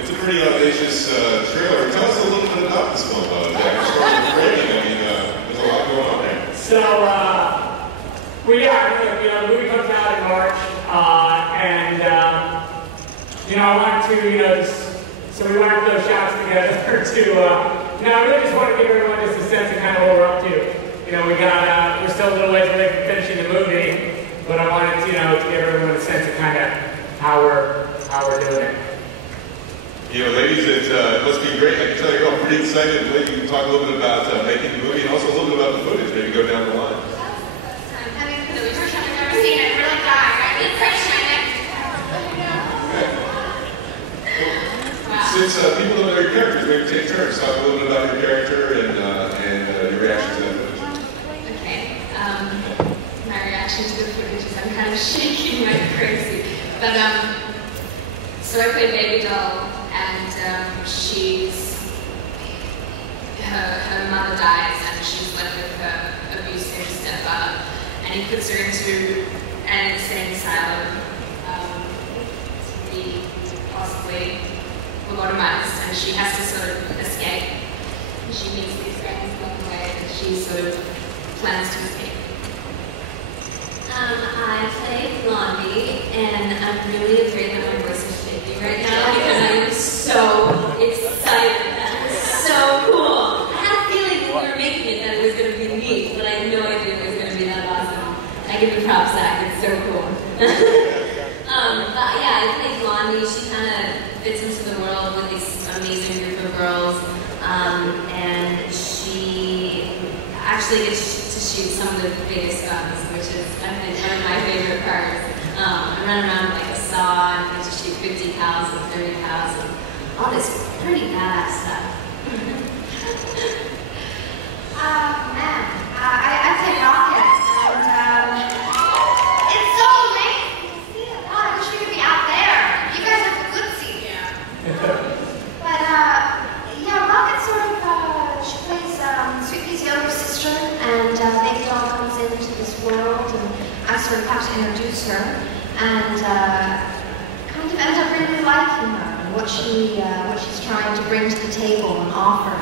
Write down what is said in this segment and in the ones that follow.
It's a pretty audacious trailer. Tell us a little bit about this film, Jack. As far as the framing, I mean, there's a lot going on there. So, well, yeah, the movie comes out in March, and I wanted to, so we wanted to throw shots together to, I really just want to give everyone just a sense of kind of what we're up to. We're still a little ways away from finishing the movie, but I wanted to, to give everyone a sense of kind of how we're doing it. Ladies, it must be great. I can tell you're all pretty excited. Maybe you can talk a little bit about making the movie and also a little bit about the footage. Maybe go down the line. Since people don't know your characters, maybe take turns. Talk a little bit about your character and your reaction to that footage. Okay. My reaction to the footage is I'm kind of shaking like crazy. But so I played Baby Doll, and her mother dies, and she's left with her abusive stepfather, and he puts her into an insane asylum to be possibly lobotomized, and she has to sort of escape. And she meets these friends along the way, and she sort of plans to escape. I play Blondie, and I'm really afraid that my voice is shaking right now because I am so excited. That was so cool. I had a feeling when we were making it that it was going to be neat, but I had no idea it was going to be that awesome. I give the props, Zack. It's so cool. But yeah, I play Blondie. She kind of fits into the world with this amazing group of girls, and she actually gets to shoot some of the biggest guns, which is, I think, one of my favorite parts. I run around with like a saw and get to shoot 50 cows and 30 cows and all this pretty badass stuff. Man, I play Rocket, and it's so amazing to see it. God, I wish we could be out there. You guys have the good seat. Yeah. But yeah, Rocket sort of she plays Sweet Pea's younger sister, and Baby Doll comes into this world, and I sort of have to introduce her, and kind of end up really liking her and what she's trying to bring to the table and offer.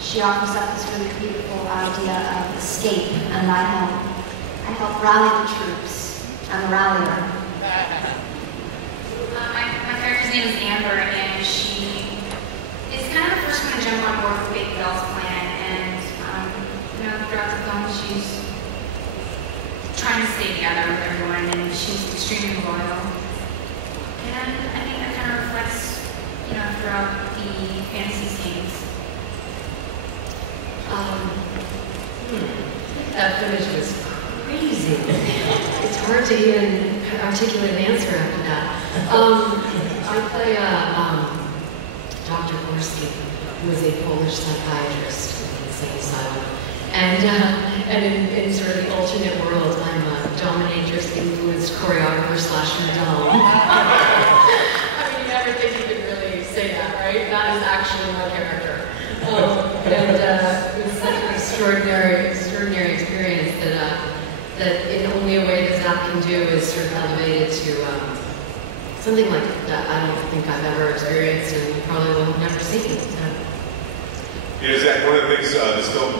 She offers up this really beautiful idea of escape, and I help rally the troops. I'm a rallier. My character's name is Amber, and she is kind of the first one to jump on board with Baby Doll's plan, and throughout the film she's trying to stay together with everyone, and she's extremely loyal. And I think that kind of reflects, throughout the fantasy scenes. That footage was crazy. It's hard to even articulate an answer after that. I play Dr. Gorski, who is a Polish psychiatrist in the insane asylum. And in sort of the alternate world, I'm a dominatrix, influenced choreographer / madame. I mean, you never think you could really say that, right? That is actually my character. And it was such an extraordinary experience that in only a way that Zack can do is sort of elevated to something like that I don't think I've ever experienced and probably will have never seen. Zack, one of the things this film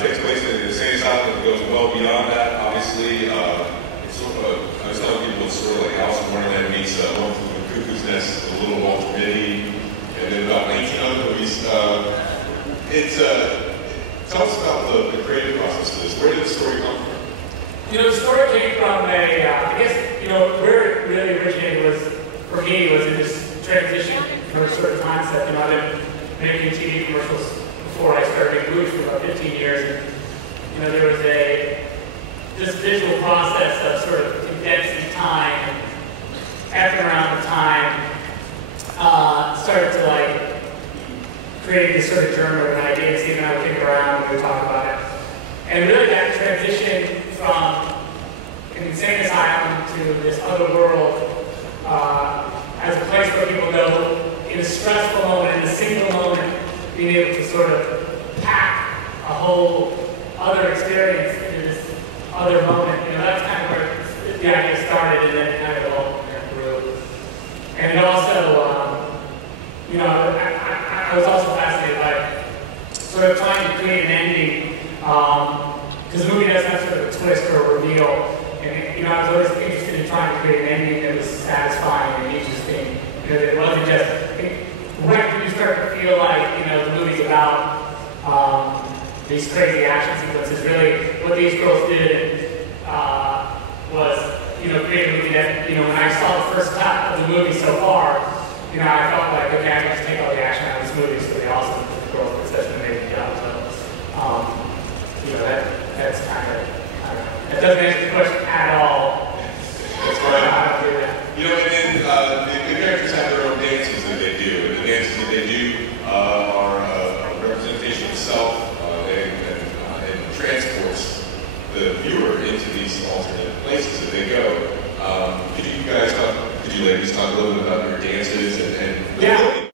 takes place in the insane asylum and goes well beyond that. Obviously, it's sort of I was telling people it's sort of like Alice in Wonderland meets One Flew Over the Cuckoo's Nest, a little Walter Mitty, and then about 19 other movies. Tell us about the creative process of this. Where did the story come from? The story came from I guess, where it really originated was, for me, was in this transition from a certain concept. I've been making TV commercials before I started making movies for about 15 years. And, there was this visual process of sort of condensing time, after around the time, started to create this sort of journal of ideas, even I would kick around when we would talk about it. And really that transition from an insane asylum to this other world as a place where people go in a stressful moment, in a single moment, being able to sort of pack a whole other experience into this other moment. That's kind of where the idea started, and then kind of all grew. And it also, trying to create an ending that was satisfying and interesting. You know, that it wasn't just, right when you start to feel like, you know, the movie's about these crazy action sequences, really what these girls did was, you know, create a movie that, you know, when I saw the first cut of the movie so far, you know, I felt like, okay, I can just take all the action out of this movie. It's really awesome. The girls did such an amazing job. So, you know, that's kind of, I don't know. That doesn't answer the question at all. That's right. I don't do that. You know, and then the characters have their own dances that they do, and the dances that they do are a representation of self and transports the viewer into these alternate places that they go. Could you ladies talk a little bit about your dances and yeah.